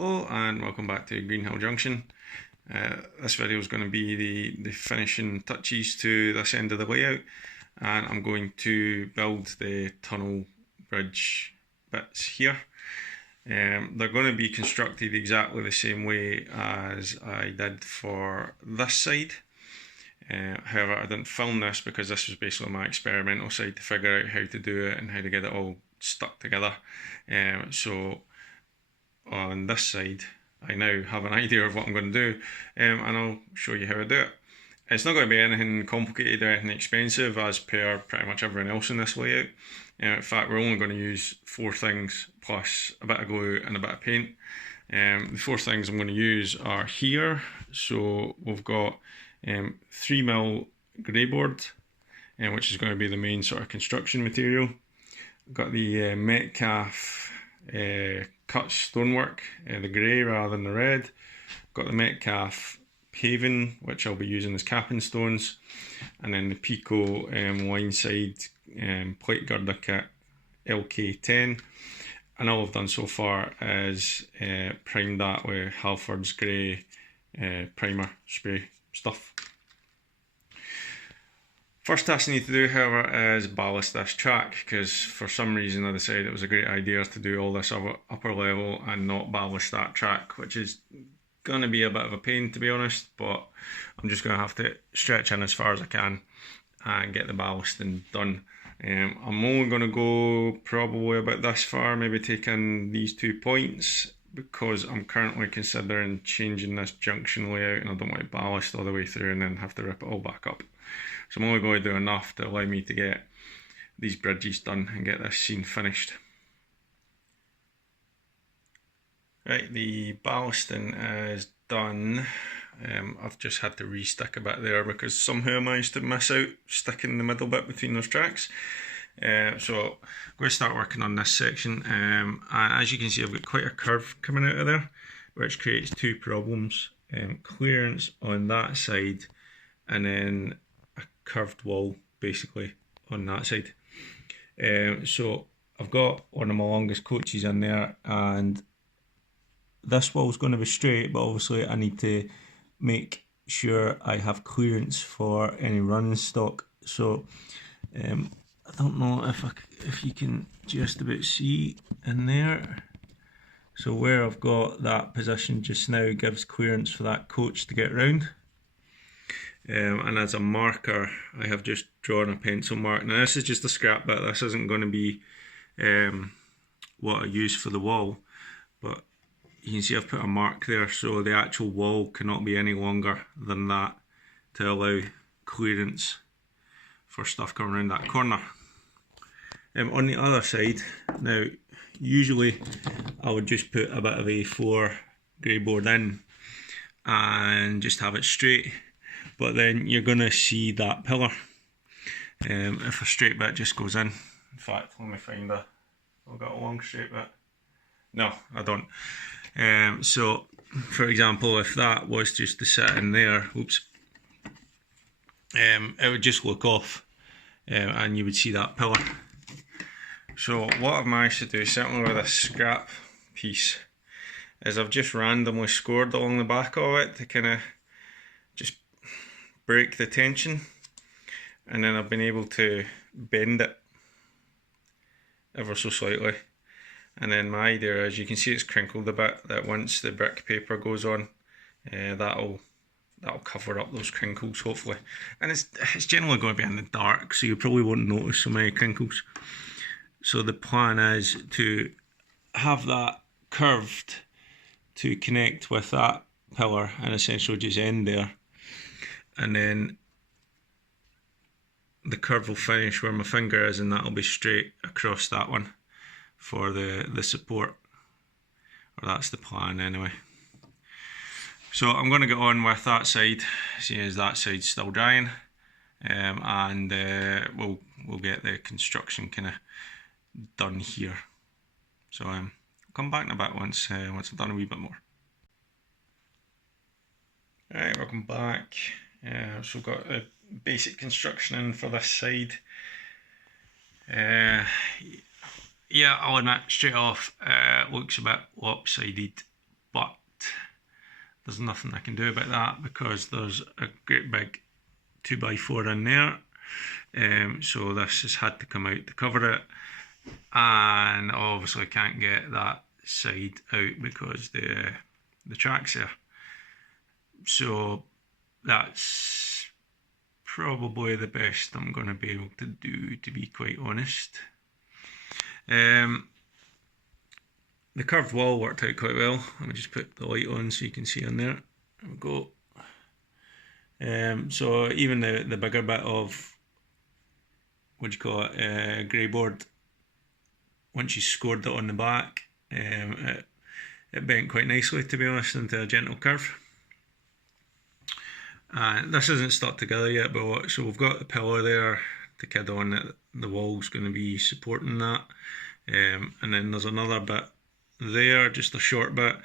Hello and welcome back to Greenhill Junction. This video is going to be the finishing touches to this end of the layout, and I'm going to build the tunnel bridge bits here. They're going to be constructed exactly the same way as I did for this side. However, I didn't film this because this was basically my experimental side to figure out how to do it and how to get it all stuck together. So on this side I now have an idea of what I'm going to do, and I'll show you how I do it. It's not going to be anything complicated or anything expensive as per pretty much everyone else in this layout. In fact, we're only going to use 4 things plus a bit of glue and a bit of paint. The 4 things I'm going to use are here. So we've got 3mm grey board, which is going to be the main sort of construction material. I've got the Metcalf cut stonework, the grey rather than the red. Got the Metcalf paving, which I'll be using as capping stones, and then the Pico line side plate girder kit LK10. And all I've done so far is primed that with Halford's grey primer spray stuff. First task I need to do, however, is ballast this track, because for some reason I decided it was a great idea to do all this upper level and not ballast that track, which is going to be a bit of a pain, to be honest, but I'm just going to have to stretch in as far as I can and get the ballasting done. I'm only going to go probably about this far, maybe take in these 2 points, because I'm currently considering changing this junction layout and I don't want to ballast all the way through and then have to rip it all back up. So I'm only going to do enough to allow me to get these bridges done and get this scene finished. Right, the ballasting is done. I've just had to re-stick a bit there because somehow I managed to miss out sticking the middle bit between those tracks. So I'm going to start working on this section, and as you can see I've got quite a curve coming out of there, which creates 2 problems. Clearance on that side and then a curved wall basically on that side. So I've got one of my longest coaches in there, and this wall's going to be straight, but obviously I need to make sure I have clearance for any running stock. So I don't know if you can just about see in there. So where I've got that position just now gives clearance for that coach to get round. And as a marker I have just drawn a pencil mark. Now this is just a scrap bit, this isn't going to be what I use for the wall, but you can see I've put a mark there, so the actual wall cannot be any longer than that to allow clearance for stuff coming around that corner. On the other side, now usually I would just put a bit of A4 grey board in and just have it straight, but then you're going to see that pillar if a straight bit just goes in. In fact, let me find I've got a long straight bit. No, I don't. So for example, if that was just to sit in there, oops, it would just look off and you would see that pillar. So what I've managed to do, certainly with this scrap piece, is I've just randomly scored along the back of it to kind of just break the tension, and then I've been able to bend it ever so slightly. And then my idea is, you can see it's crinkled a bit, that once the brick paper goes on, that'll cover up those crinkles hopefully. And it's generally going to be in the dark, so you probably won't notice so many crinkles. So the plan is to have that curved to connect with that pillar and essentially just end there, and then the curve will finish where my finger is, and that'll be straight across that one for the support, or that's the plan anyway. So I'm going to get on with that side, seeing as that side's still drying, and we'll get the construction kind of done here. So I'll come back in a bit once I've done a wee bit more. Alright, welcome back. So we've got the basic construction in for this side. Yeah, I'll admit straight off, looks a bit lopsided, but there's nothing I can do about that because there's a great big 2x4 in there. So this has had to come out to cover it, and obviously can't get that side out because the track's there. So that's probably the best I'm going to be able to do, to be quite honest. The curved wall worked out quite well. Let me just put the light on so you can see on there. There we go. So even the bigger bit of, what do you call it, grey board, once you scored it on the back, it bent quite nicely, to be honest, into a gentle curve. This isn't stuck together yet, but so we've got the pillar there to kid on that the wall's going to be supporting that, and then there's another bit there, just a short bit,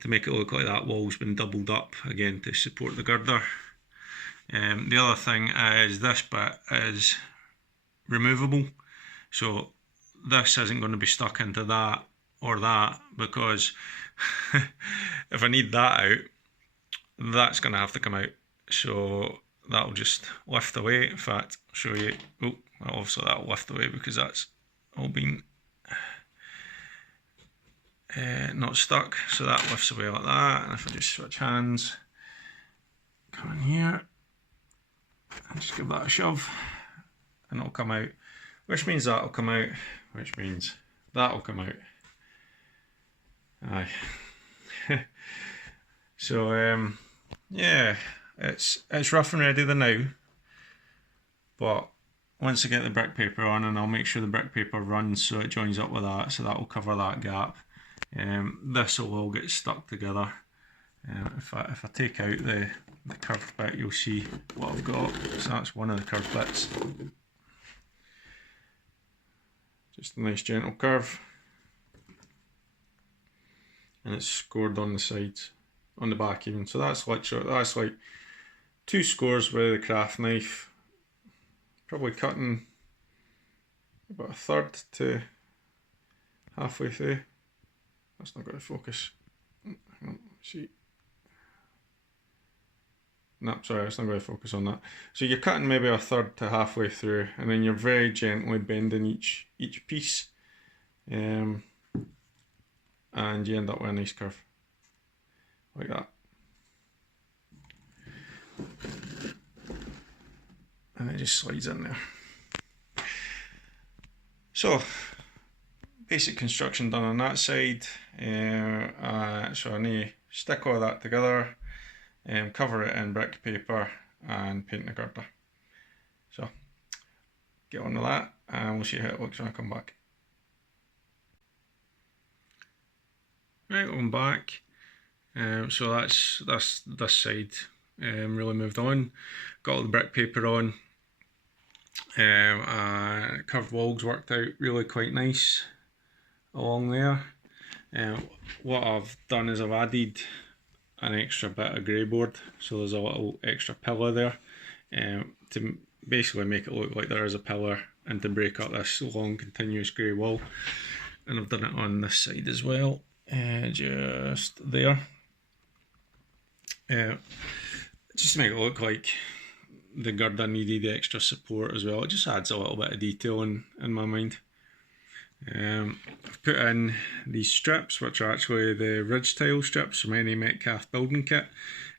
to make it look like that wall's been doubled up again to support the girder. The other thing is this bit is removable, so this isn't going to be stuck into that or that, because if I need that out, that's going to have to come out, so that'll just lift away. In fact, I'll show you. Oh, obviously that'll lift away because that's all been not stuck, so that lifts away like that. And if I just switch hands, come in here and just give that a shove, and it'll come out, which means that'll come out, which means that'll come out. Aye. So yeah, it's rough and ready the now, but once I get the brick paper on, and I'll make sure the brick paper runs so it joins up with that, so that will cover that gap. This will all get stuck together. If I take out the curved bit, you'll see what I've got. So that's one of the curved bits. Just a nice gentle curve, and it's scored on the sides, on the back even. So that's like 2 scores with the craft knife, probably cutting about 1/3 to halfway through. That's not going to focus. Hang on, see. No, sorry, it's not going to focus on that. So you're cutting maybe 1/3 to halfway through, and then you're very gently bending each piece, and you end up with a nice curve like that. And it just slides in there. So basic construction done on that side. So I need to stick all that together, cover it in brick paper and paint the girder. So get on to that and we'll see how it looks when I come back. Right, I'm back. So that's this side really moved on. Got all the brick paper on. Curved walls worked out really quite nice along there. What I've done is I've added an extra bit of grey board, so there's a little extra pillar there, to basically make it look like there is a pillar and to break up this long continuous grey wall. And I've done it on this side as well, just there, just to make it look like the girder needed extra support as well. It just adds a little bit of detail in my mind. I've put in these strips, which are actually the ridge tile strips from any Metcalf building kit.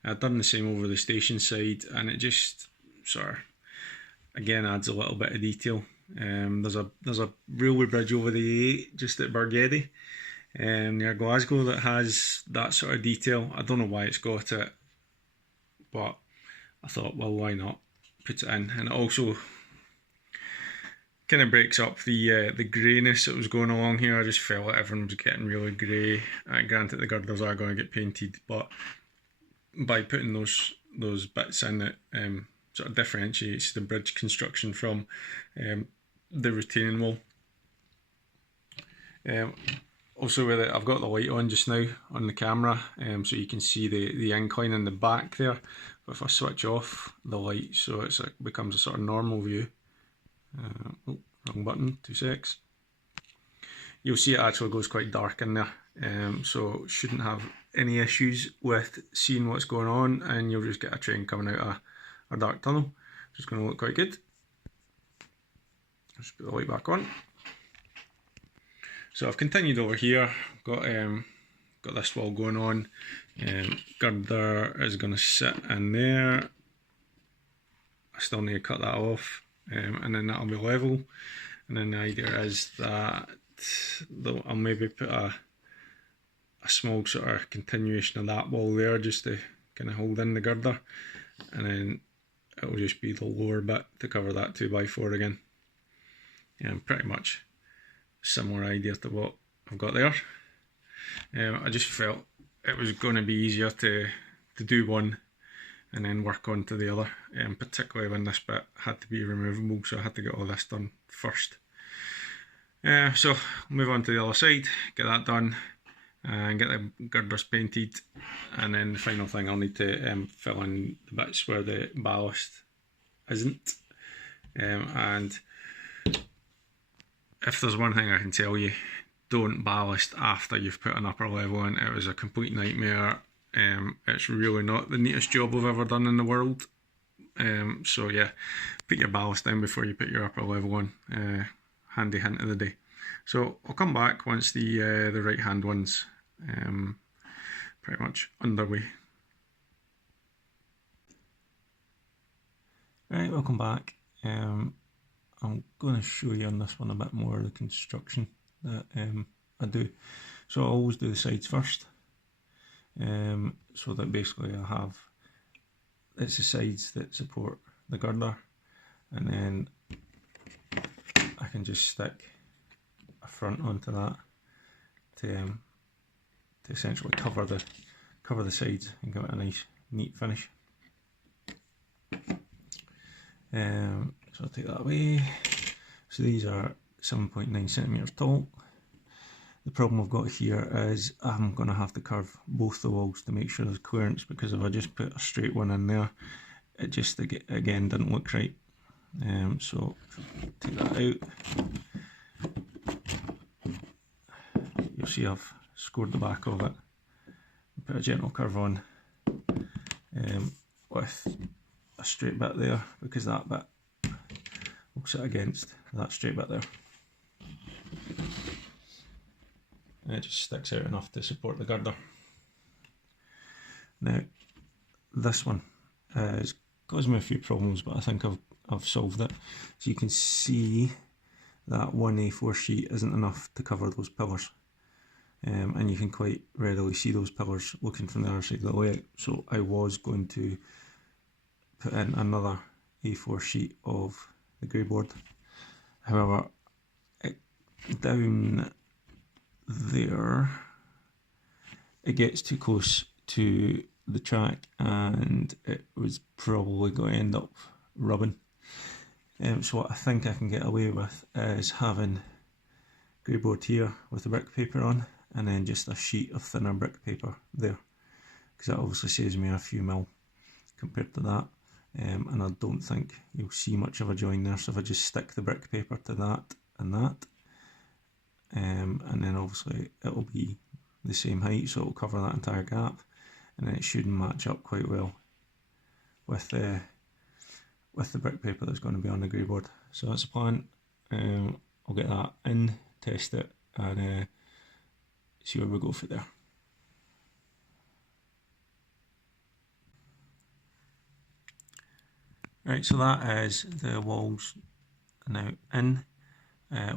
I've done the same over the station side, and it just sort of again adds a little bit of detail. There's a railway bridge over the A8 just at Bargeddy near Glasgow that has that sort of detail. I don't know why it's got it, but I thought, well, why not put it in? And it also kind of breaks up the greyness that was going along here. I just felt like everyone was getting really grey. Granted, the girders are going to get painted, but by putting those bits in, it sort of differentiates the bridge construction from the retaining wall. Also with it, I've got the light on just now on the camera, so you can see the incline in the back there. But if I switch off the light, so it becomes a sort of normal view. Oh, wrong button, 2 secs. You'll see it actually goes quite dark in there, so shouldn't have any issues with seeing what's going on, and you'll just get a train coming out of a dark tunnel. It's going to look quite good. Just put the light back on. So I've continued over here, got this wall going on. Girder is going to sit in there. I still need to cut that off, and then that'll be level. And then the idea is that I'll maybe put a small sort of continuation of that wall there, just to kind of hold in the girder, and then it'll just be the lower bit to cover that 2x4 again. Pretty much similar idea to what I've got there. I just felt it was going to be easier to do one and then work on to the other, particularly when this bit had to be removable, so I had to get all this done first. So I'll move on to the other side, get that done, and get the girders painted, and then the final thing I'll need to fill in the bits where the ballast isn't. And if there's one thing I can tell you, don't ballast after you've put an upper level in. It was a complete nightmare. It's really not the neatest job I've ever done in the world. So yeah, put your ballast down before you put your upper level on. Handy hint of the day. So I'll come back once the right hand one's pretty much underway. Right, welcome back. I'm going to show you on this one a bit more of the construction that I do. So I always do the sides first, so that basically it's the sides that support the girder, and then I can just stick a front onto that to essentially cover the sides and give it a nice neat finish. So I'll take that away. So these are 7.9 centimeters tall. The problem I've got here is I'm going to have to curve both the walls to make sure there's clearance, because if I just put a straight one in there, it just again didn't look right. So take that out. You'll see I've scored the back of it. Put a gentle curve on with a straight bit there, because that bit will sit against that straight bit there. And it just sticks out enough to support the girder. Now, this one has caused me a few problems, but I think I've solved it. So you can see that one A4 sheet isn't enough to cover those pillars. And you can quite readily see those pillars looking from the other side of the layout. So I was going to put in another A4 sheet of the grey board. However, down there, it gets too close to the track and it was probably going to end up rubbing. So what I think I can get away with is having grey board here with the brick paper on, and then just a sheet of thinner brick paper there, because that obviously saves me a few mil compared to that. And I don't think you'll see much of a join there, so if I just stick the brick paper to that and that, and then obviously it'll be the same height, so it'll cover that entire gap, and then it should match up quite well with the brick paper that's going to be on the grey board. So that's the plan. I'll get that in, test it, and see where we go for there. Right, so that is the walls now in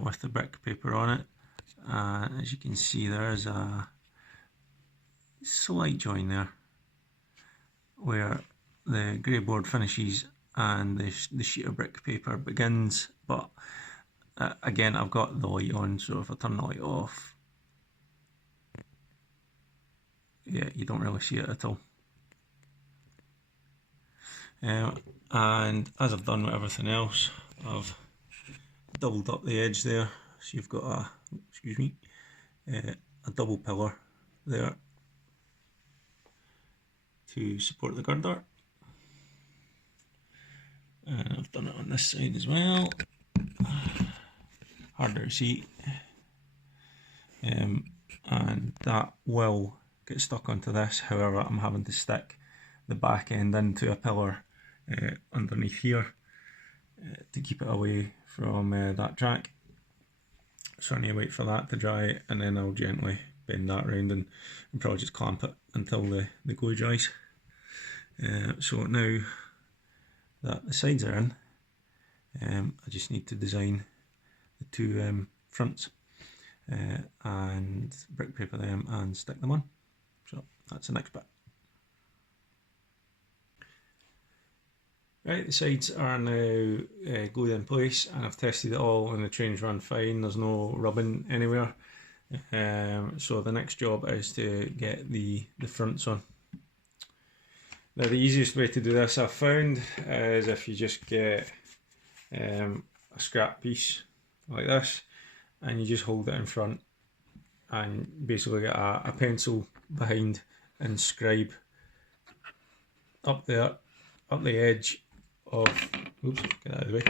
with the brick paper on it. As you can see, there is a slight join there where the grey board finishes and the sheet of brick paper begins, but again, I've got the light on, so if I turn the light off, yeah, you don't really see it at all. And as I've done with everything else, I've doubled up the edge there, so you've got a double pillar there to support the girder, and I've done it on this side as well. Harder to see, and that will get stuck onto this. However, I'm having to stick the back end into a pillar underneath here to keep it away from that track. So I need to wait for that to dry, and then I'll gently bend that round and probably just clamp it until the glue dries. So now that the sides are in, I just need to design the two fronts and brick paper them and stick them on. So that's the next bit. Right, the sides are now glued in place, and I've tested it all and the trains run fine, there's no rubbing anywhere. So the next job is to get the fronts on. Now the easiest way to do this I've found is if you just get a scrap piece like this and you just hold it in front and basically get a pencil behind and scribe up the edge of, oops, get out of the way,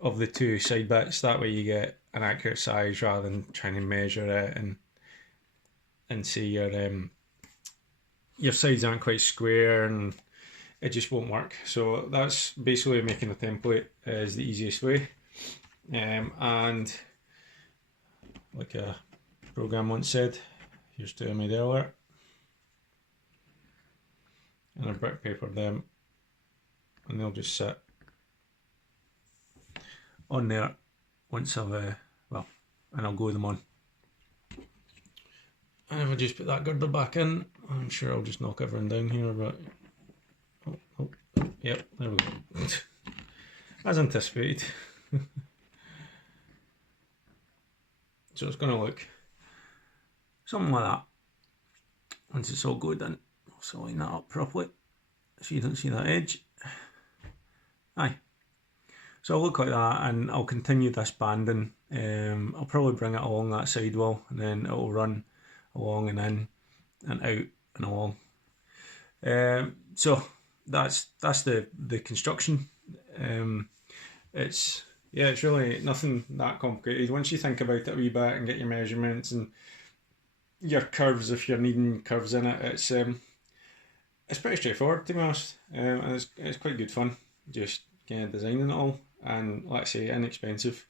of the two side bits. That way you get an accurate size rather than trying to measure it and see your sides aren't quite square and it just won't work. So that's basically making a template is the easiest way. And like a program once said, here's two I made earlier, and I brick papered them, and they'll just sit on there once I've and I'll glue them on. And if I just put that girder back in, I'm sure I'll just knock everyone down here, but yep, there we go. As anticipated. So it's going to look something like that once it's all glued in. So line that up properly so you don't see that edge. Aye. So I'll look like that, and I'll continue this banding. I'll probably bring it along that sidewall, and then it will run along and in and out and along. So that's the construction. It's really nothing that complicated. Once you think about it a wee bit and get your measurements and your curves, if you're needing curves in it, it's pretty straightforward, to be honest, and it's quite good fun just kind of designing it all. And like I say, inexpensive,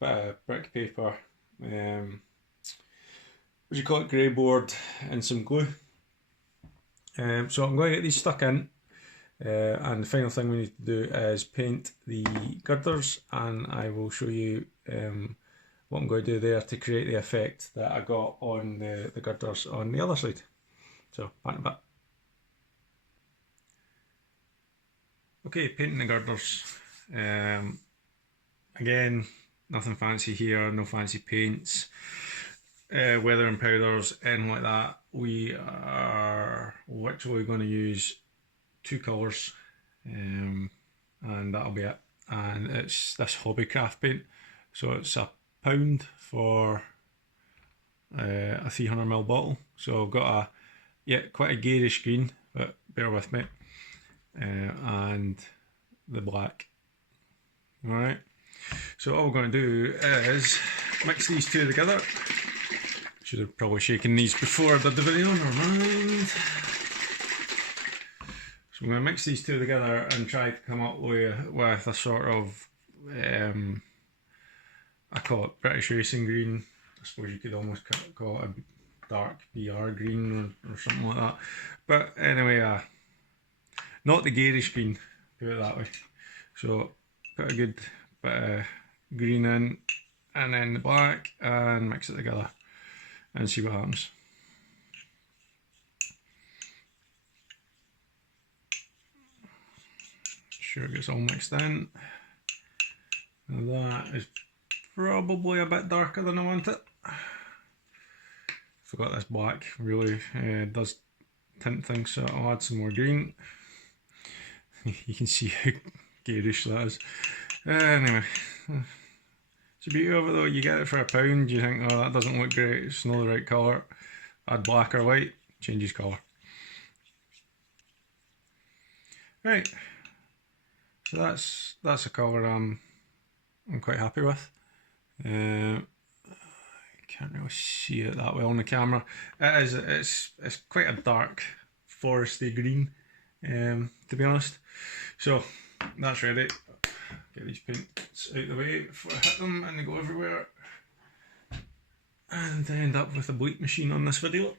bit of brick paper, what do you call it, grey board, and some glue. So I'm going to get these stuck in, and the final thing we need to do is paint the girders, and I will show you what I'm going to do there to create the effect that I got on the girders on the other side. So back in a bit. Okay, painting the girders. Again, nothing fancy here, no fancy paints, weathering powders, anything like that. We are literally going to use two colours, and that'll be it. And it's this Hobbycraft paint, so it's £1 for a 300ml bottle. So I've got quite a garish green, but bear with me, and the black. Alright, so all we're going to do is mix these two together. Should have probably shaken these before I did the video, never mind. So I'm going to mix these two together and try to come up with a sort of, I call it British racing green. I suppose you could almost call it a dark BR green or something like that. But anyway, not the garish green, put it that way. So put a good bit of green in, and then the black, and mix it together and see what happens. Sure it gets all mixed in. And that is probably a bit darker than I want it. Forgot this black really does tint things, so I'll add some more green. You can see how garish that is. Anyway, it's a beauty of it though. You get it for £1, you think, oh, that doesn't look great, it's not the right colour. Add black or white, changes colour. Right, so that's a colour I'm quite happy with. can't really see it that well on the camera. It is, it's quite a dark foresty green, to be honest. So that's ready. Get these paints out of the way before I hit them and they go everywhere. And end up with a bleach machine on this video.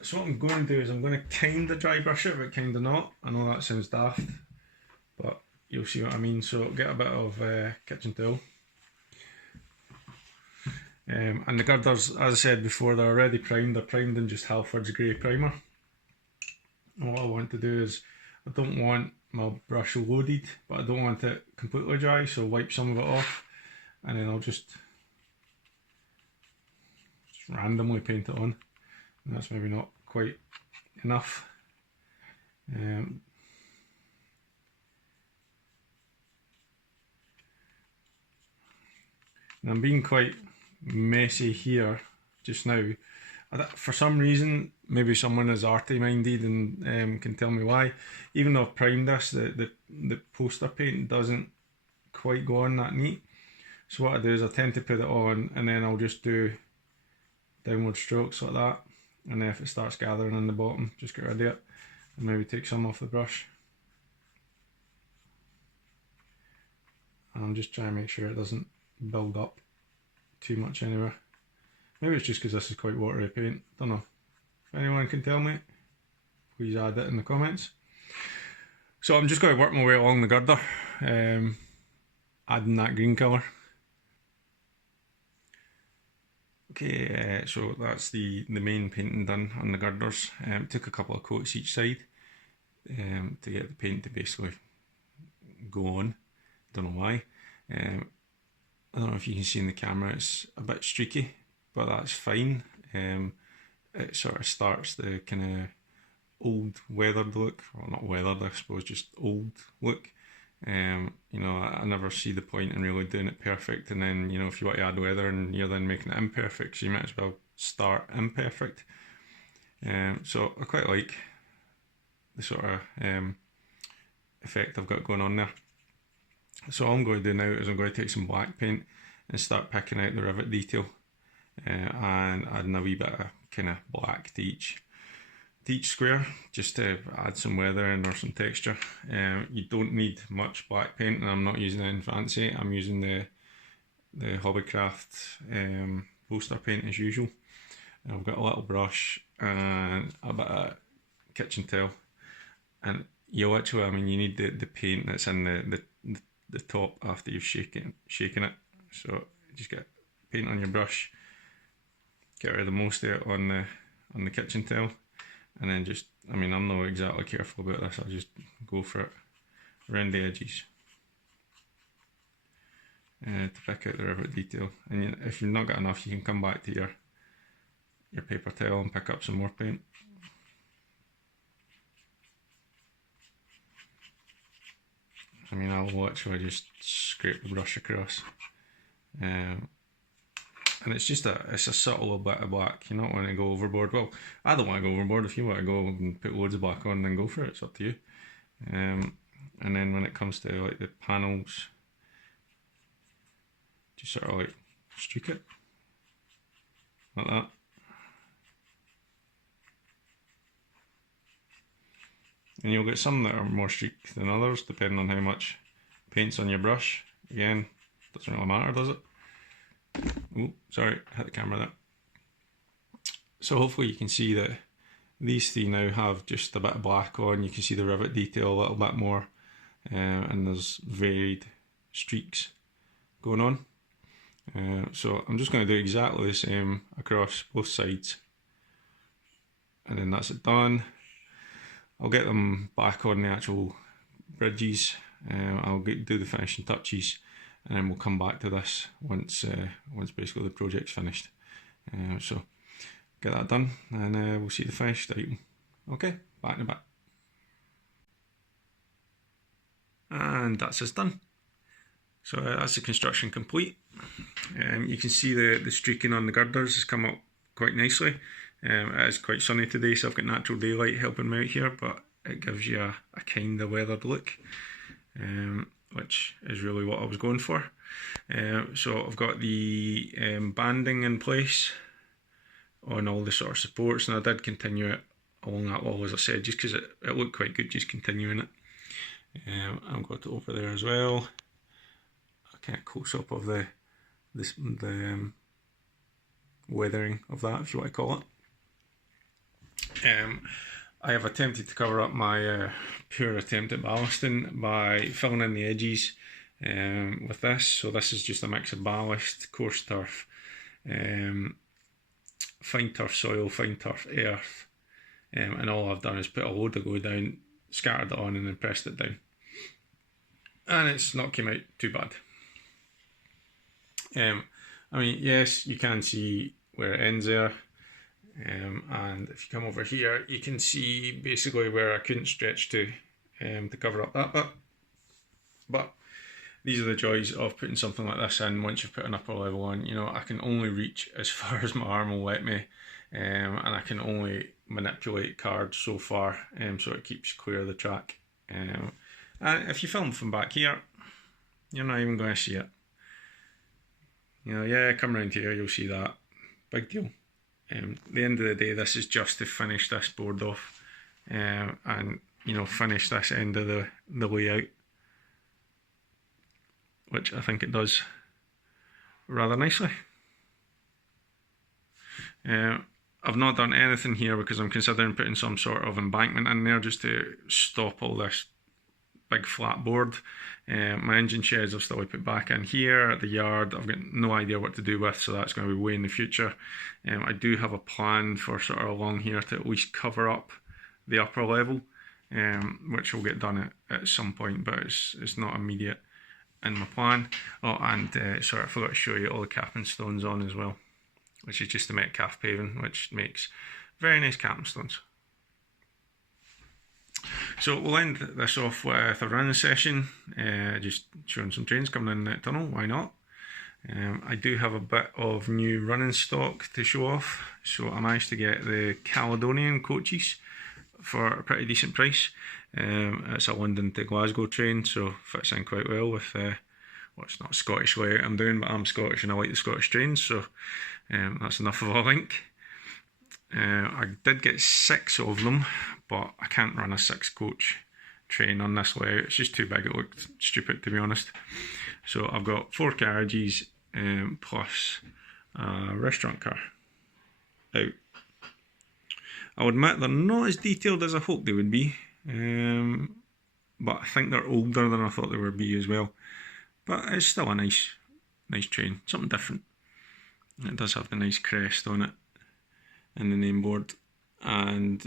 So what I'm going to do is I'm going to kind of dry brush it, but kind of not. I know that sounds daft, but you'll see what I mean. So get a bit of kitchen towel. And the girders, as I said before, they're already primed. They're primed in just Halford's grey primer. And what I want to do is, I don't want my brush loaded, but I don't want it completely dry, so wipe some of it off, and then I'll just randomly paint it on. And that's maybe not quite enough. And I'm being quite messy here just now. For some reason, maybe someone is arty minded and can tell me why. Even though I've primed this, the poster paint doesn't quite go on that neat. So what I do is I tend to put it on and then I'll just do downward strokes like that. And then if it starts gathering on the bottom, just get rid of it and maybe take some off the brush. And I'm just trying to make sure it doesn't build up too much anywhere. Maybe it's just because this is quite watery paint, don't know. If anyone can tell me, please add it in the comments. So I'm just going to work my way along the girder, adding that green colour. Okay, so that's the main painting done on the girders. Took a couple of coats each side to get the paint to basically go on. Don't know why. I don't know if you can see in the camera, it's a bit streaky, but that's fine. It sort of starts the kind of old weathered look, well not weathered I suppose, just old look. You know, I never see the point in really doing it perfect, and then, you know, if you want to add weather and you're then making it imperfect, so you might as well start imperfect. So I quite like the sort of effect I've got going on there. So all I'm going to do now is I'm going to take some black paint and start picking out the rivet detail, and adding a wee bit of kind of black to each square, just to add some weather in or some texture. You don't need much black paint, and I'm not using anything fancy. I'm using the Hobbycraft poster paint as usual. And I've got a little brush and a bit of kitchen towel, and you literally, I mean, you need the paint that's in the top after you've shaken it. So just get paint on your brush, get rid of most of it on the kitchen towel, and then just, I mean, I'm not exactly careful about this, I'll just go for it around the edges to pick out the rivet detail. And if you've not got enough, you can come back to your paper towel and pick up some more paint. I mean, I'll literally just scrape the brush across. And it's just it's a subtle bit of black. You don't want to go overboard. Well, I don't want to go overboard. If you want to go and put loads of black on, then go for it. It's up to you. And then when it comes to like the panels, just sort of like streak it like that. And you'll get some that are more streaked than others, depending on how much paint's on your brush. Again, doesn't really matter, does it? Oh, sorry, hit the camera there. So hopefully you can see that these three now have just a bit of black on. You can see the rivet detail a little bit more, and there's varied streaks going on. So I'm just going to do exactly the same across both sides, and then that's it done. I'll get them back on the actual bridges. I'll do the finishing touches, and then we'll come back to this once basically the project's finished. So get that done, and we'll see the finished item. Okay, back in a bit. And that's us done. So that's the construction complete. You can see the streaking on the girders has come up quite nicely. It is quite sunny today, so I've got natural daylight helping me out here, but it gives you a kind of weathered look. which is really what I was going for. So I've got the banding in place on all the sort of supports, and I did continue it along that wall, as I said, just because it looked quite good just continuing it. I've got it over there as well. A kind of close up of the weathering of that, if you want to call it. I have attempted to cover up my poor attempt at ballasting by filling in the edges with this. So this is just a mix of ballast, coarse turf, fine turf soil, fine turf earth, and all I've done is put a load of glue down, scattered it on, and then pressed it down. And it's not came out too bad. I mean, yes, you can see where it ends there. And if you come over here, you can see basically where I couldn't stretch to cover up that bit. But these are the joys of putting something like this in. Once you've put an upper level on, you know, I can only reach as far as my arm will let me, and I can only manipulate cards so far, so it keeps clear of the track. And if you film from back here, you're not even going to see it. You know, yeah, come around here, you'll see that. Big deal. At the end of the day, this is just to finish this board off, and you know, finish this end of the layout, which I think it does rather nicely. I've not done anything here because I'm considering putting some sort of embankment in there just to stop all this big flat board. My engine sheds I've still put back in here. The yard I've got no idea what to do with, so that's going to be way in the future. I do have a plan for sort of along here to at least cover up the upper level, which will get done at some point, but it's not immediate in my plan. Oh, and sorry, I forgot to show you all the capping stones on as well, which is just to make calf paving, which makes very nice capping stones. So we'll end this off with a running session, just showing some trains coming in that tunnel, why not? I do have a bit of new running stock to show off, so I managed to get the Caledonian coaches for a pretty decent price. It's a London to Glasgow train, so fits in quite well with, well, it's not a Scottish layout I'm doing, but I'm Scottish and I like the Scottish trains, so that's enough of a link. I did get 6 of them, but I can't run a 6 coach train on this layout. It's just too big, it looked stupid to be honest. So I've got 4 carriages plus a restaurant car out. I'll admit they're not as detailed as I hoped they would be, but I think they're older than I thought they would be as well. But it's still a nice train, something different. It does have the nice crest on it and the name board, and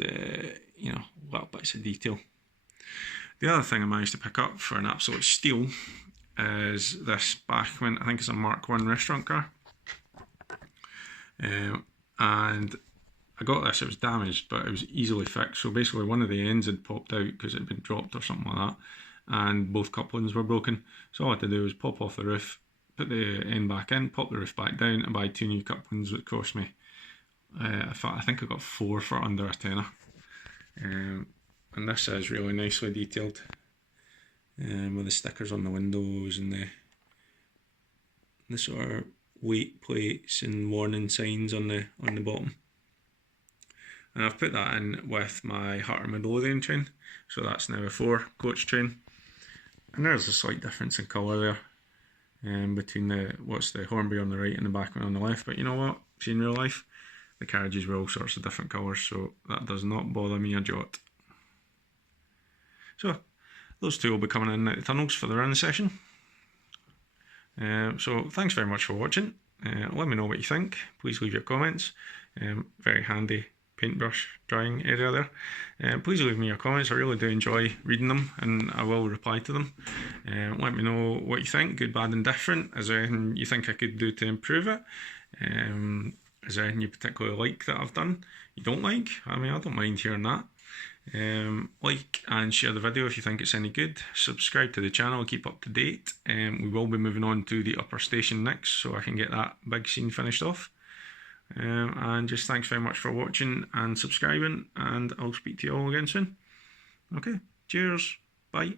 you know, little bits of detail. The other thing I managed to pick up for an absolute steal is this Bachman, I think it's a Mark 1 restaurant car, and I got this, it was damaged but it was easily fixed. So basically one of the ends had popped out because it had been dropped or something like that, and both couplings were broken. So all I had to do was pop off the roof, put the end back in, pop the roof back down, and buy 2 new couplings, which cost me I think I got 4 for under a tenner. And this is really nicely detailed, with the stickers on the windows and the sort of weight plates and warning signs on the bottom. And I've put that in with my Heart of Midlothian train, so that's now a 4 coach train. And there's a slight difference in colour there, between the Hornby on the right and the Bachman on the left. But you know what? See, in real life, the carriages were all sorts of different colours, so that does not bother me a jot. So those 2 will be coming in at the tunnels for the running session. So thanks very much for watching. Let me know what you think. Please leave your comments. Very handy paintbrush drying area there. Please leave me your comments. I really do enjoy reading them, and I will reply to them. Let me know what you think, good, bad and different. Is there anything you think I could do to improve it? Is there anything you particularly like that I've done you don't like? I mean, I don't mind hearing that. Like and share the video if you think it's any good. Subscribe to the channel, keep up to date. We will be moving on to the upper station next, so I can get that big scene finished off. And just thanks very much for watching and subscribing, and I'll speak to you all again soon. Okay, cheers, bye.